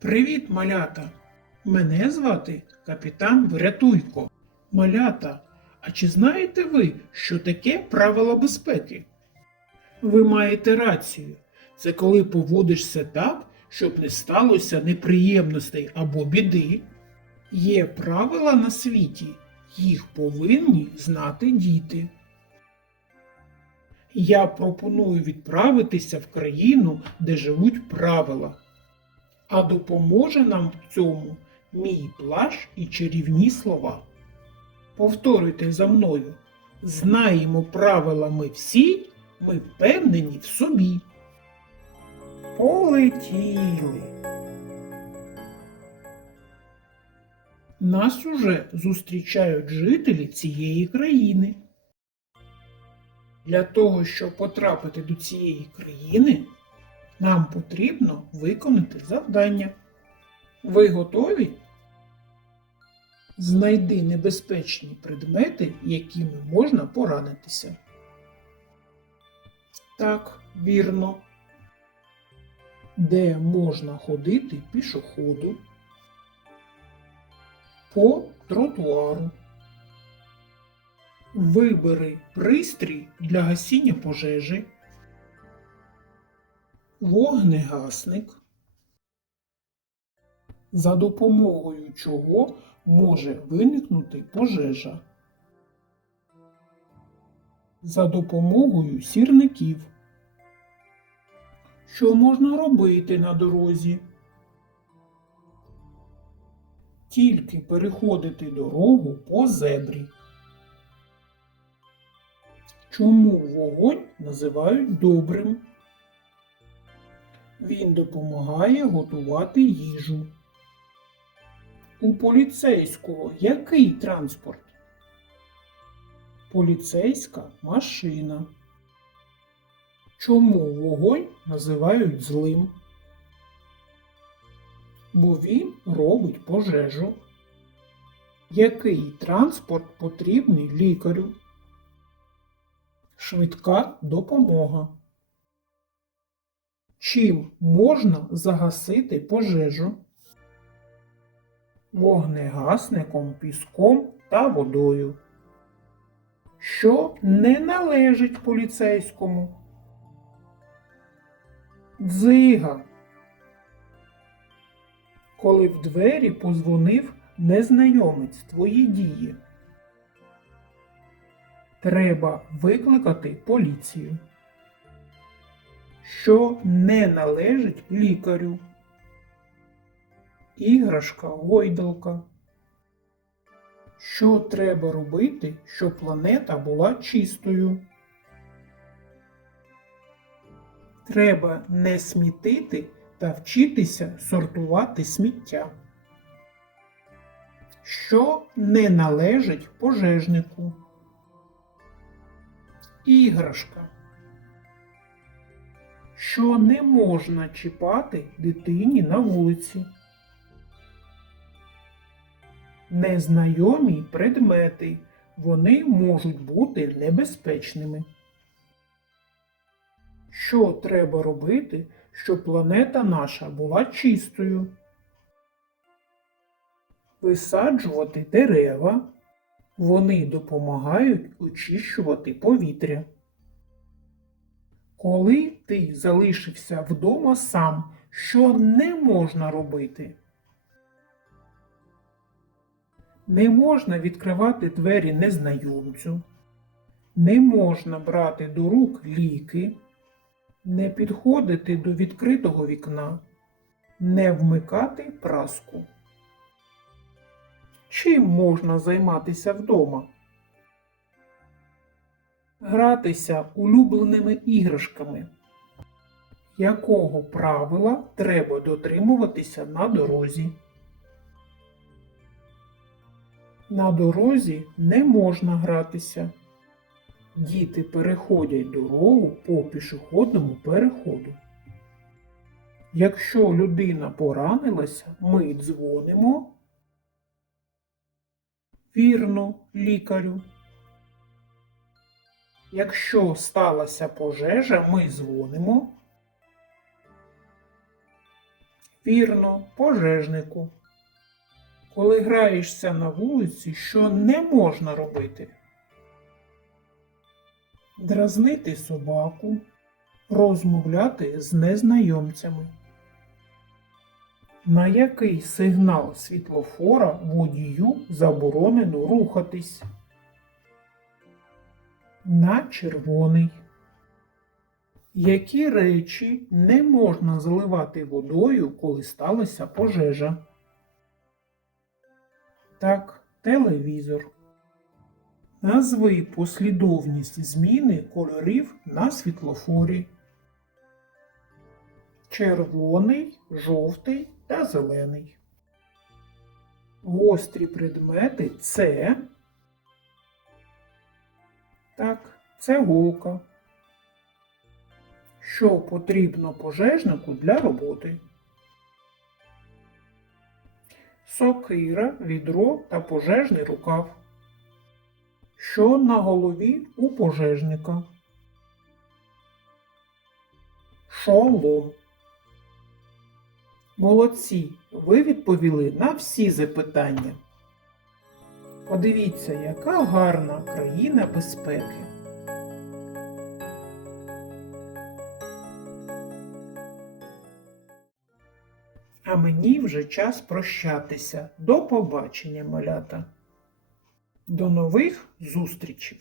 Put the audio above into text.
Привіт, малята! Мене звати капітан Врятуйко. Малята, а чи знаєте ви, що таке правила безпеки? Ви маєте рацію. Це коли поводишся так, щоб не сталося неприємностей або біди. Є правила на світі, їх повинні знати діти. Я пропоную відправитися в країну, де живуть правила. А допоможе нам в цьому мій плащ і чарівні слова. Повторюйте за мною. Знаємо правила ми всі, ми впевнені в собі. Полетіли. Нас уже зустрічають жителі цієї країни. Для того, щоб потрапити до цієї країни, нам потрібно виконати завдання. Ви готові? Знайди небезпечні предмети, якими можна поранитися. Так, вірно. Де можна ходити пішоходу? По тротуару. Вибери пристрій для гасіння пожежі. Вогнегасник. За допомогою чого може виникнути пожежа. За допомогою сірників. Що можна робити на дорозі? Тільки переходити дорогу по зебрі. Чому вогонь називають добрим? Він допомагає готувати їжу. У поліцейського який транспорт? Поліцейська машина. Чому вогонь називають злим? Бо він робить пожежу. Який транспорт потрібний лікарю? Швидка допомога. Чим можна загасити пожежу? Вогнегасником, піском та водою. Що не належить поліцейському? Дзига. Коли в двері позвонив незнайомець твої дії. Треба викликати поліцію. Що не належить лікарю. Іграшка гойдалка. Що треба робити, щоб планета була чистою? Треба не смітити та вчитися сортувати сміття. Що не належить пожежнику? Іграшка. Що не можна чіпати дитині на вулиці. Незнайомі предмети. Вони можуть бути небезпечними. Що треба робити, щоб планета наша була чистою? Висаджувати дерева. Вони допомагають очищувати повітря. Коли ти залишився вдома сам, що не можна робити? Не можна відкривати двері незнайомцю, не можна брати до рук ліки, не підходити до відкритого вікна, не вмикати праску. Чим можна займатися вдома? Гратися улюбленими іграшками. Якого правила треба дотримуватися на дорозі? На дорозі не можна гратися. Діти переходять дорогу по пішохідному переходу. Якщо людина поранилася, ми дзвонимо. Вірно, лікарю. Якщо сталася пожежа, ми дзвонимо. Вірно, пожежнику. Коли граєшся на вулиці, що не можна робити? Дразнити собаку, розмовляти з незнайомцями. На який сигнал світлофора водію заборонено рухатись? На червоний. Які речі не можна заливати водою, коли сталася пожежа? Так, телевізор. Назви послідовність зміни кольорів на світлофорі. Червоний, жовтий та зелений. Гострі предмети це. Так, це голка. Що потрібно пожежнику для роботи? Сокира, відро та пожежний рукав. Що на голові у пожежника? Шолом. Молодці, ви відповіли на всі запитання. Подивіться, яка гарна країна безпеки. А мені вже час прощатися. До побачення, малята. До нових зустрічей!